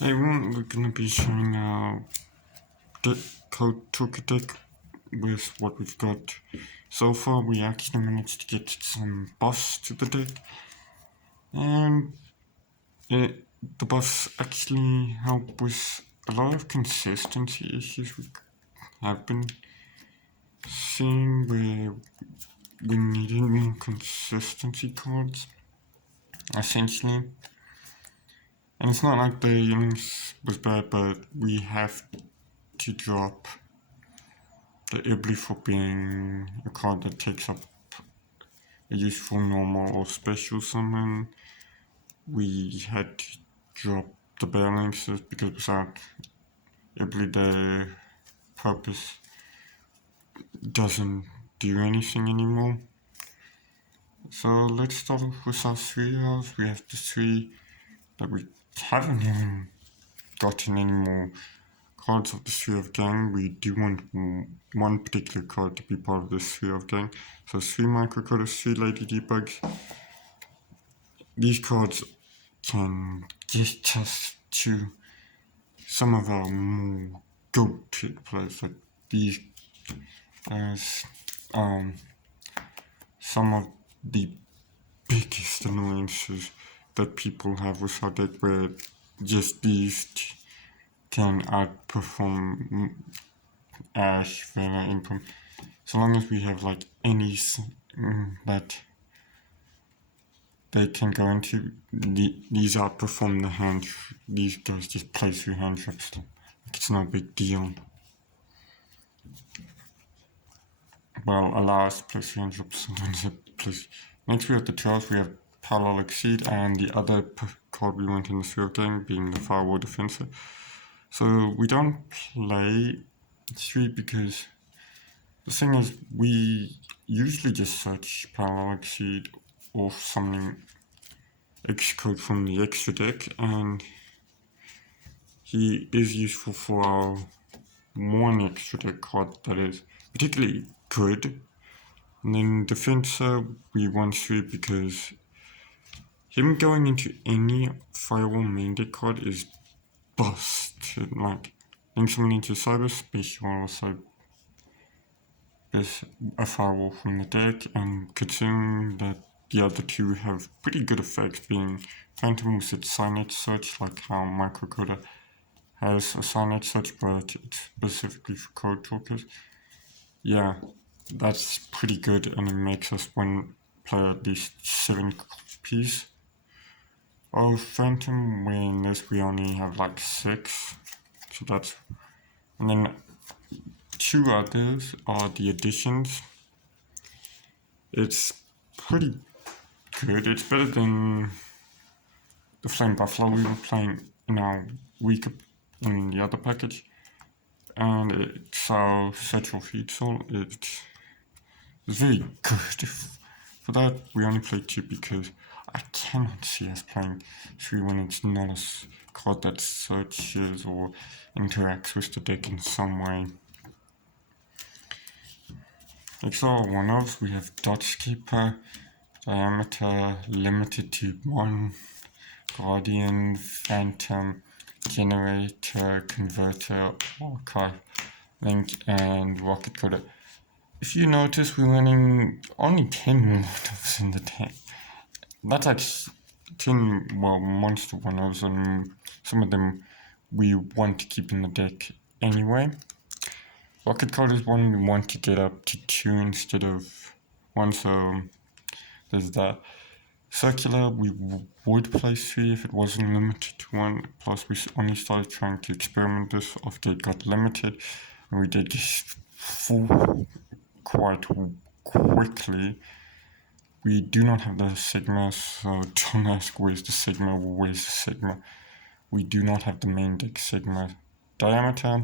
Hey everyone, we're gonna be showing the code took deck with what we've got. So far we actually managed to get some buffs to the deck, and the buffs actually help with a lot of consistency issues we have been seeing where we needed more consistency cards, essentially. And it's not like the innings was bad, but we have to drop the ability for being a card that takes up a useful normal or special summon. We had to drop the balances because without ability the purpose doesn't do anything anymore. So let's start off with our 3 heroes. We have the 3 that we haven't even gotten any more cards of the 3 of gang. We do want one particular card to be part of this 3 of gang. So 3 microcodes, 3 lady debugs. These cards can get us to some of our more go-to players, like these as some of the biggest annoyances that people have with our deck, where just these can outperform Ash, Vena, Imperm. So long as we have like any that they can go into, these outperform the hand. These guys just play through hand traps. Like it's no big deal. Well, allow us to play through hand traps. Sometimes it plays. Next we have the 12. We have Parallel Exceed, and the other card we want in the field game being the Firewall Defensor. So we don't play 3 because the thing is, we usually just search Parallel Exceed or something X code from the extra deck, and he is useful for our one extra deck card that is particularly good. And then Defensor, we want 3 because him going into any Firewall main deck card is bust. Like, link someone into cyberspace, you also is a firewall from the deck, and considering that the other 2 have pretty good effects, being Phantom with its Signet Search, like how Microcoder has a Signet Search, but it's specifically for code talkers. Yeah, that's pretty good, and it makes us play at least 7 copies of Phantom, where in this we only have like 6, so that's, and then 2 others are the additions. It's pretty good. It's better than the Flame Buffalo we were playing in our week in the other package. And it's our Central Feed Soul. It's very good. For that, we only play 2 because I cannot see us playing 3 when it's not a card that searches or interacts with the deck in some way. Next are one-offs. We have Dodge Keeper, diameter limited to 1, Guardian, Phantom, Generator, Converter, Archive, Link, and Rocket Coder. If you notice, we're running only 10 one-offs in the deck. That's like 10, monster one-offs, and some of them we want to keep in the deck anyway. Rocket Code is one we want to get up to 2 instead of 1, so there's that. Circular, we would play 3 if it wasn't limited to 1, plus we only started trying to experiment this after it got limited, and we did just full quite quickly. We do not have the Sigma, so don't ask where's the Sigma or where's the Sigma. We do not have the main deck Sigma. Diameter,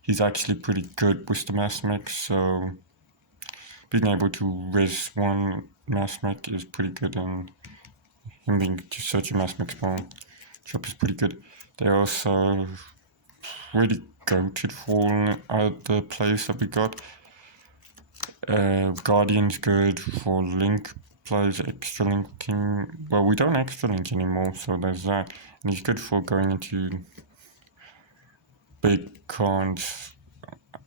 he's actually pretty good with the mathmech, so being able to res 1 mathmech is pretty good, and him being to search a mathmech spawn shop is pretty good. They're also pretty goated for all other players that we got. Guardian's good for link plays, extra linking. Well, we don't extra link anymore, so there's that. and he's good for going into big cards,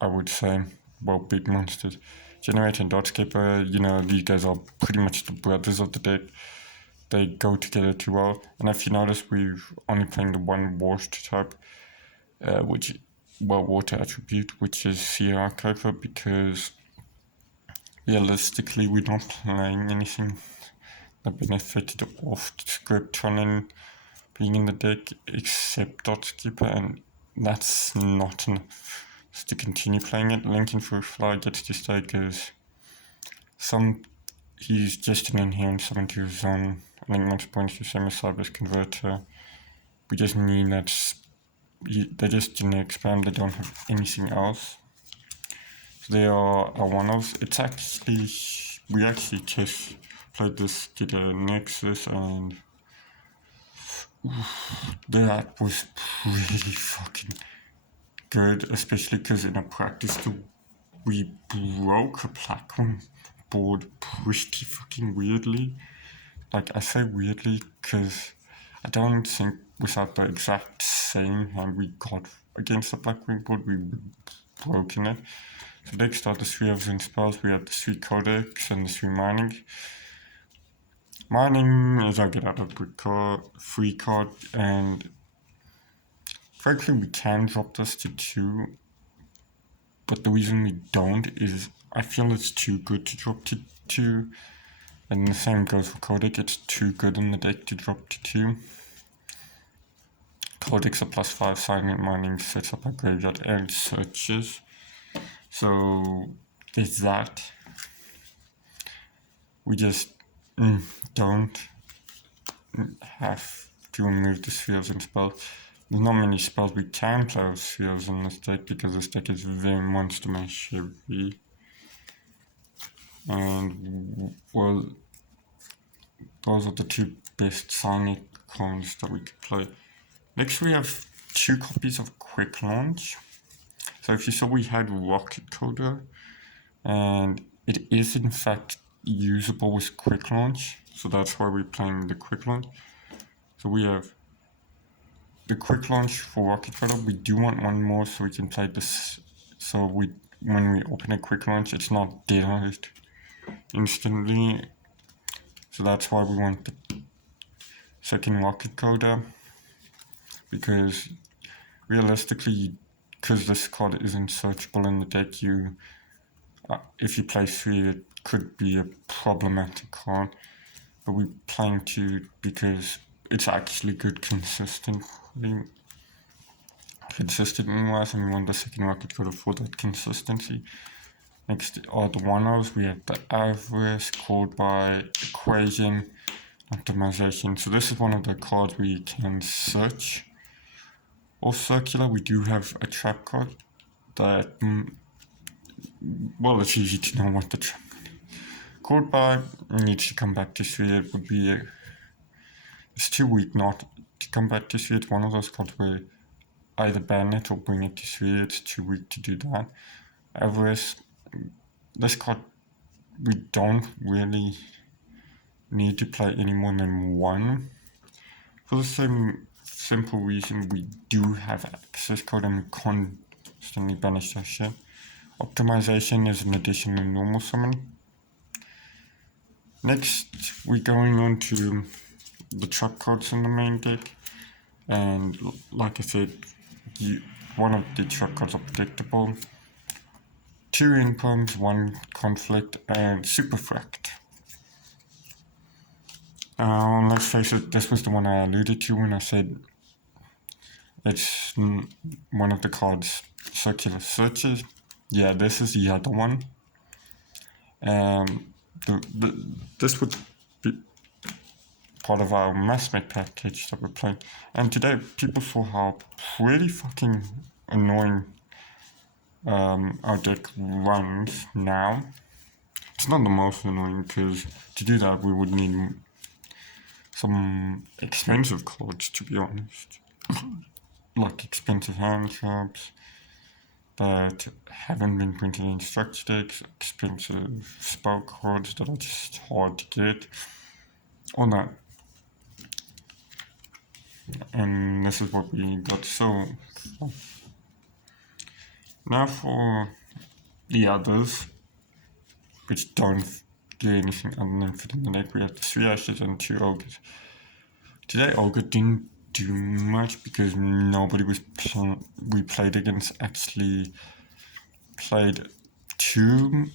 I would say. Well, big monsters. Generator and Dodgekeeper, these guys are pretty much the brothers of the deck. They go together too well. And if you notice, we're only playing the one water type, water attribute, which is Sea Archiver, because realistically, we're not playing anything that benefited off script running being in the deck except Dodgekeeper, and that's not enough to continue playing it. Lincoln for Fly gets to stay because he's just an inherent summon to his own. I think once points to same as Cyber's Converter. We just need that. They just didn't expand, they don't have anything else. So they are one-offs. We actually just played this, did a Nexus, and that was pretty fucking good, especially because in a practice we broke a platform board pretty fucking weirdly. Like, I say weirdly because I don't think without the exact same hand we got against the black wing board, we would have broken it. So next are the 3 Elven spells. We have the 3 Codex and the 3 Mining. Mining is our get out of quick card, free card, and frankly we can drop this to 2, but the reason we don't is I feel it's too good to drop to 2, and the same goes for Codex. It's too good in the deck to drop to 2. Codex a +5 silent mining sets up a graveyard and searches. So there's that. We just don't have to remove the spheres and spells. There's not many spells we can play with spheres in this deck because this deck is very monster mash heavy. And well, those are the 2 best signing coins that we could play. Next we have 2 copies of Quick Launch. So if you saw, we had Rocket Coder, and it is in fact usable with Quick Launch, so that's why we're playing the Quick Launch. So we have the Quick Launch for Rocket Coder. We do want one more so we can play this, so when we open a Quick Launch it's not dead instantly, so that's why we want the second Rocket Coder, because realistically, because this card isn't searchable in the deck, if you play 3 it could be a problematic card, but we're playing 2 because it's actually good consistently wise, and we want the second Rocket Coder for that consistency. Next are the one-offs. We have the Avarice, called by Equation, Optimization. So this is one of the cards where you can search or circular. We do have a trap card that, well, it's easy to know what the trap card is. Called by needs to come back to 3. It would be it's too weak not to come back to 3. It's one of those cards where either ban it or bring it to 3. It's too weak to do that. Avarice, this card we don't really need to play any more than 1. For the same simple reason, we do have access code and we constantly banish that shit. Optimization is an additional normal summon. Next, we're going on to the trap cards in the main deck, and like I said, one of the trap cards are predictable. 2 incomes, 1 conflict, and Superfract. Let's face it, this was the one I alluded to when I said it's one of the cards circular searches. Yeah, this is the other one. This would be part of our mathmech package that we're playing. And today, people saw how pretty fucking annoying our deck runs now. It's not the most annoying, because to do that we would need some expensive cards, to be honest. Like expensive hand traps that haven't been printed in structure decks, expensive spell cards that are just hard to get, all that. and this is what we got. So now for the others, which don't do anything other than fit in the deck, we have 3 Ashes and 2 Ogres. Today Ogre didn't do much because nobody was we played against actually played 2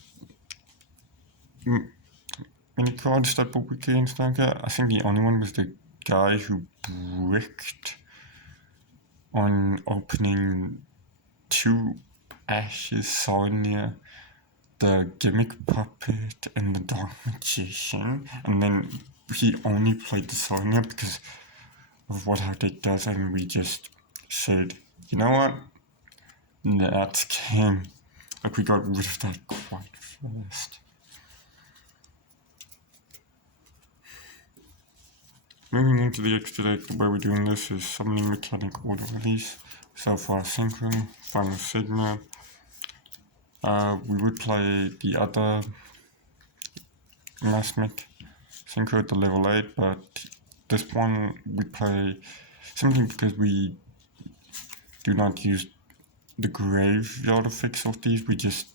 mini cards that were weak against Ogre. I think the only one was the guy who bricked on opening 2 Ashes Sonya, the Gimmick Puppet, and the Dark Magician, and then he only played the Sonya because of what our deck does, and we just said, you know what, that's game. Like, we got rid of that quite fast. Moving into the extra deck, the way we're doing this is Summoning Mechanic Order Release, Self-Fire Synchro, Final Sigma. We would play the other mathmech Synchro at the level 8, but this one we play simply because we do not use the graveyard effects of these, we just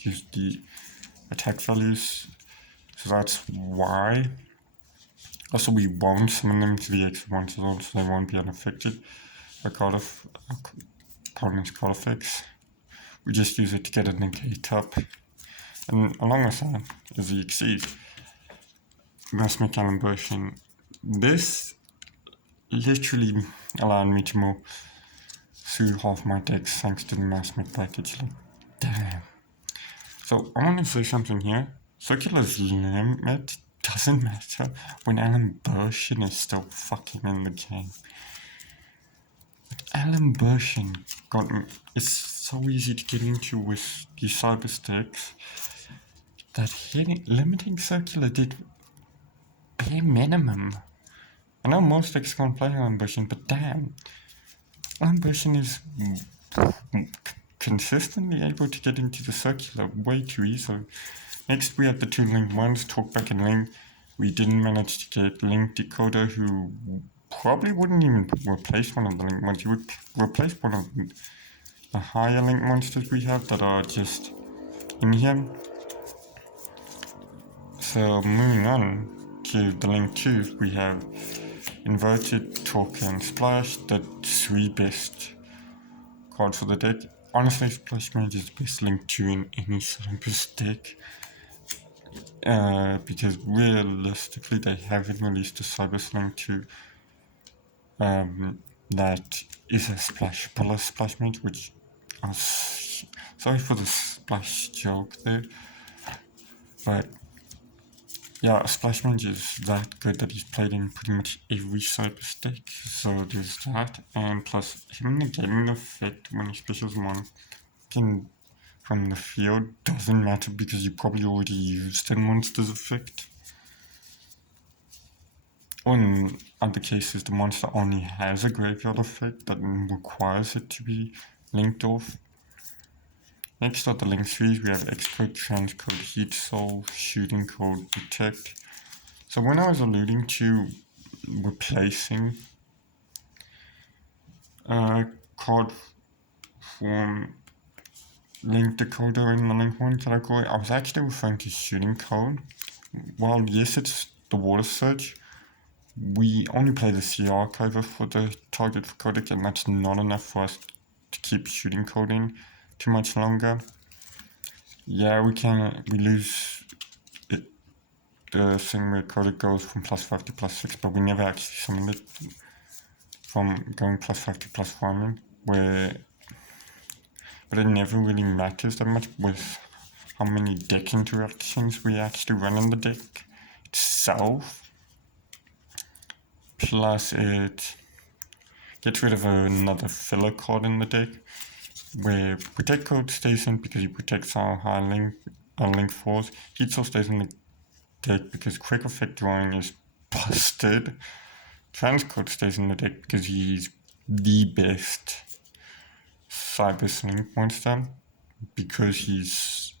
use the attack values, so that's why. Also, we won't summon them to the extra ones as well, so they won't be unaffected by opponent's card effects. We just use it to get a negate up, and along with that is the Exceed. Mathmech version. This literally allowed me to move through half my decks thanks to the mathmech package. Like, damn. So I want to say something here. Circular's limit doesn't matter when Alan Bershin is still fucking in the game. Alan Bershin got me. It's so easy to get into with these cyber sticks that limiting circular did bare minimum. I know most decks can't play Alan Bershin, but damn, Alan Bershin is consistently able to get into the circular way too easily. Next we had the 2 linked ones, Talkback and Link. We didn't manage to get Link Decoder, who probably wouldn't even replace one of the linked ones. He would replace one of the higher linked monsters we have that are just in here. So moving on to the link 2, we have Inverted, Talk and Splash, the 3 best cards for the deck. Honestly, Splash Mage is the best link 2 in any Cyber's deck. Because realistically they haven't released a Cyber Link 2 that is a splashable Splash Mage, which sorry for the splash joke there, but yeah, Splash Mage is that good that he's played in pretty much every Cyber deck, so there's that, and plus him negating effect when he specials one from the field doesn't matter because you probably already used the monster's effect. Or in other cases, the monster only has a graveyard effect that requires it to be linked off. Next are the link 3s, we have Xcode, Transcode, Heat Soul, Shooting Code, Protect. So when I was alluding to replacing card from Link Decoder in the link one category, I was actually referring to Shooting Code. While yes, it's the Water Search, we only play the CR archiver for the target for codec, and that's not enough for us to keep shooting code in too much longer. Yeah, we lose it, the thing where codec goes from +5 to +6, but we never actually summoned it from going +5 to +1, but it never really matters that much with how many deck interactions we actually run in the deck itself. Plus it gets rid of another filler card in the deck, where Protect Code stays in because he protects our high link, link 4s. Heat Soul stays in the deck because Quick Effect Drawing is busted. Transcode stays in the deck because he's the best Cyber Link monster, because he's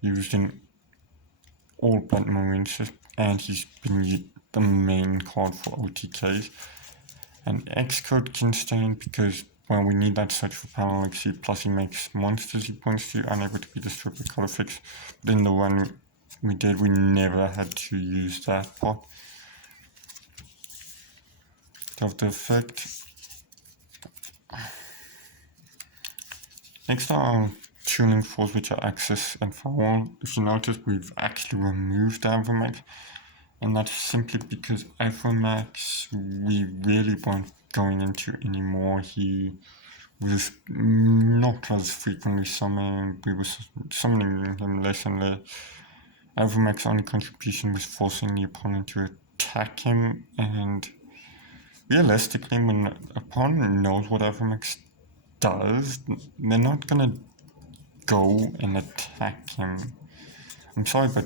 used in all but Marines, and he's been the main card for OTKs. And Xcode can stay in because, well, we need that search for parallel C, plus he makes monsters he points to, unable to be destroyed by color fix. But in the one we did, we never had to use that part of the effect. Next are tuning force, which are access and firewall. If you notice, we've actually removed Avromax, and that's simply because Avromax we really weren't going into anymore. He was not as frequently summoned, we were summoning him less and less. Avromax's only contribution was forcing the opponent to attack him, and realistically, when the opponent knows what Avromax does, they're not gonna go and attack him. I'm sorry, but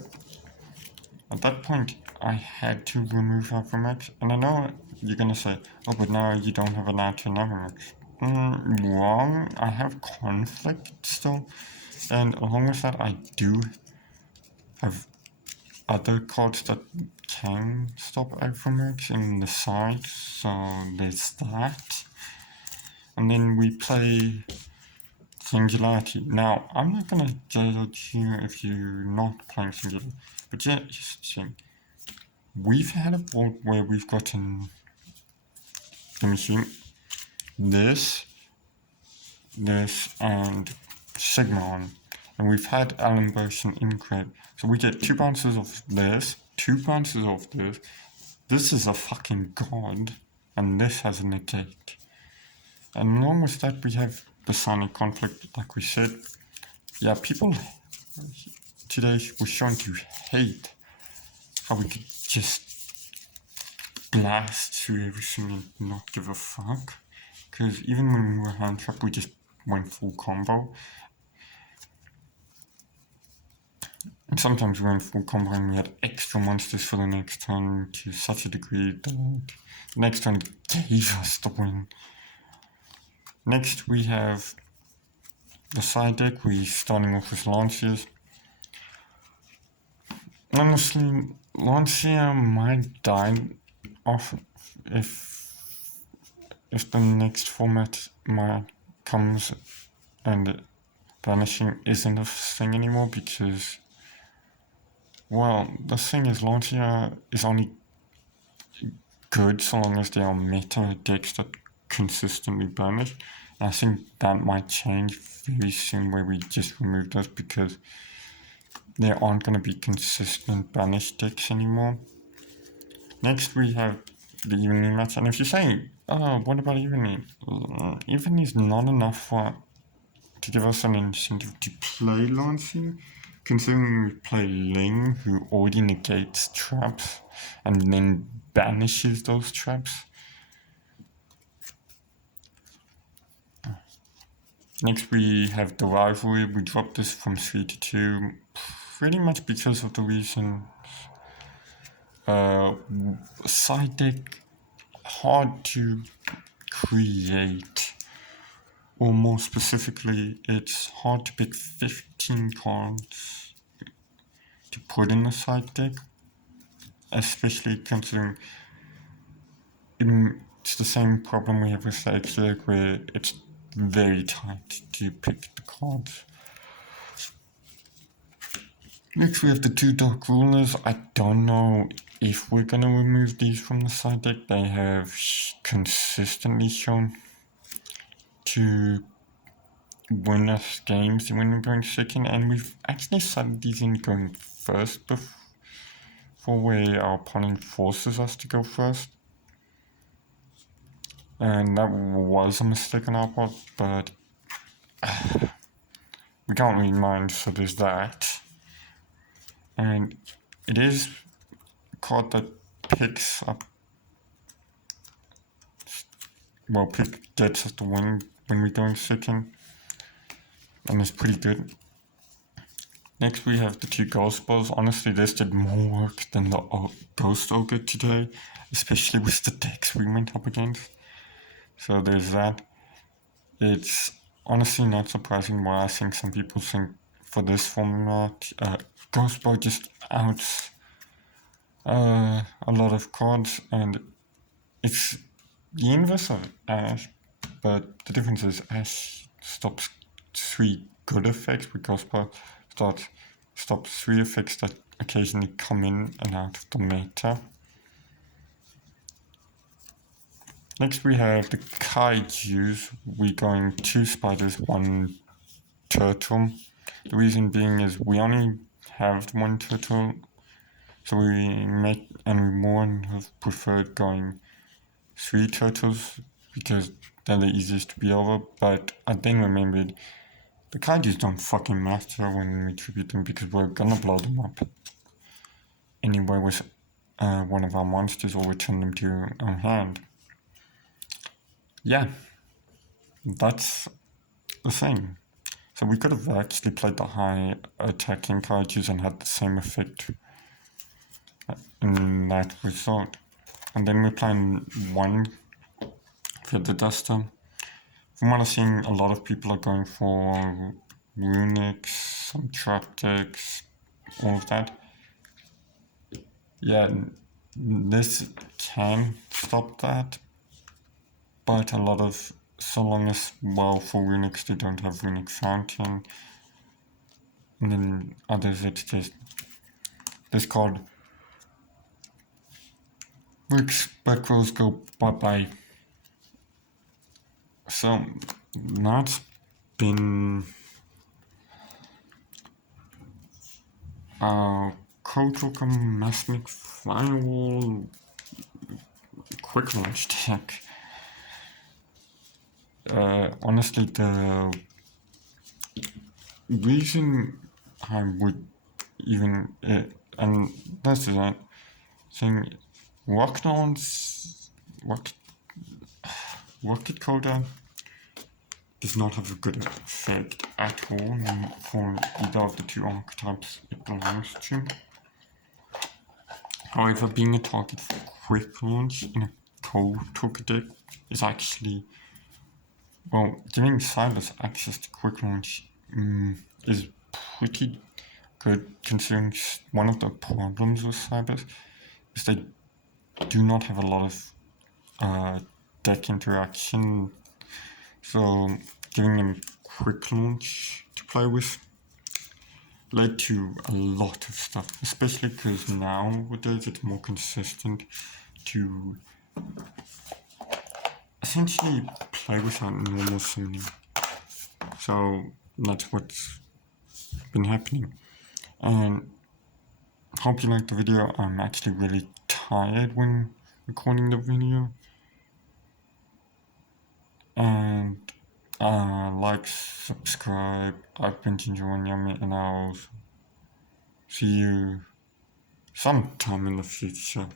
at that point, I had to remove Avromax, and I know you're gonna say, oh, but now you don't have an out-turn Avromax. Wrong, I have conflict still, and along with that, I do have other cards that can stop Avromax in the side, so there's that. And then we play Singularity. Now, I'm not gonna judge you if you're not playing Singularity, but just think, we've had a board where we've gotten, let me see, this, and Sigma on, and we've had Allen Burst and Incred. So we get 2 bounces of this, 2 bounces of this. This is a fucking god, and this has a negate. And along with that, we have the Sonic conflict, like we said. Yeah, people today were shown to hate how we could just blast through everything and not give a fuck. Because even when we were hand trapped, we just went full combo. And sometimes we went full combo and we had extra monsters for the next turn to such a degree that the next turn gave us the win. Next we have the side deck. We're starting off with Lanciers. Honestly, Lancia might die off if the next format comes and banishing isn't a thing anymore, because, well, the thing is, Lancia is only good so long as there are meta decks that consistently banish. And I think that might change very soon, where we just remove those because there aren't going to be consistent banish decks anymore. Next we have the evening match, and if you're saying, oh, what about evening? Evening is not enough to give us an incentive to play Lancing, considering we play Ling, who already negates traps and then banishes those traps. Next we have the rivalry. We dropped this from 3 to 2, pretty much because of the reason side deck hard to create, or more specifically, it's hard to pick 15 cards to put in the side deck, especially considering it's the same problem we have with the extra deck, where it's very tight to pick the cards. Next we have the 2 Dark Rulers. I don't know if we're gonna remove these from the side deck. They have consistently shown to win us games when we're going second, and we've actually started these in going first before, where our opponent forces us to go first. And that was a mistake on our part, but we can't really mind, so there's that. And it is a card that picks up, well, gets us the win when we're going second, and it's pretty good. Next we have the 2 Ghost Balls. Honestly, this did more work than the Ghost Ogre today, especially with the decks we went up against. So there's that. It's honestly not surprising why I think some people think for this format, Ghost Ball just outs a lot of cards, and it's the inverse of Ash, but the difference is Ash stops 3 good effects, because stops 3 effects that occasionally come in and out of the meta. Next we have the kaijus. We're going 2 spiders, 1 turtle. The reason being is we only have 1 turtle, so we more have preferred going 3 turtles because they're the easiest to be over. But I then remembered the kaijus don't fucking matter when we tribute them, because we're gonna blow them up anyway with one of our monsters, or return them to our hand. Yeah, that's the thing. So we could have actually played the high attacking kaijus and had the same effect in that result. And then we're playing 1 for the duster. From what I've seen, a lot of people are going for runics, some trap decks, all of that. Yeah, this can stop that, but a lot of, so long as, well, for runics they don't have runic fountain, and then others it's just this card works, back rows go bye-bye. So that's been Kotoka mathmech firewall quick launch deck. Honestly, the reason I would even and that's the thing, Rocket Coda does not have a good effect at all for either of the 2 archetypes it belongs to. However, being a target for quick launch in a Kotoka deck is actually, well, giving Cybers access to quick launch is pretty good, considering one of the problems with Cybers is they do not have a lot of deck interaction, so giving them quick launch to play with led to a lot of stuff, especially because nowadays it's more consistent to essentially play without normal summoning. So that's what's been happening. And hope you liked the video. I'm actually really tired when recording the video. And like, subscribe. I've been enjoying Yummy, and I'll see you sometime in the future.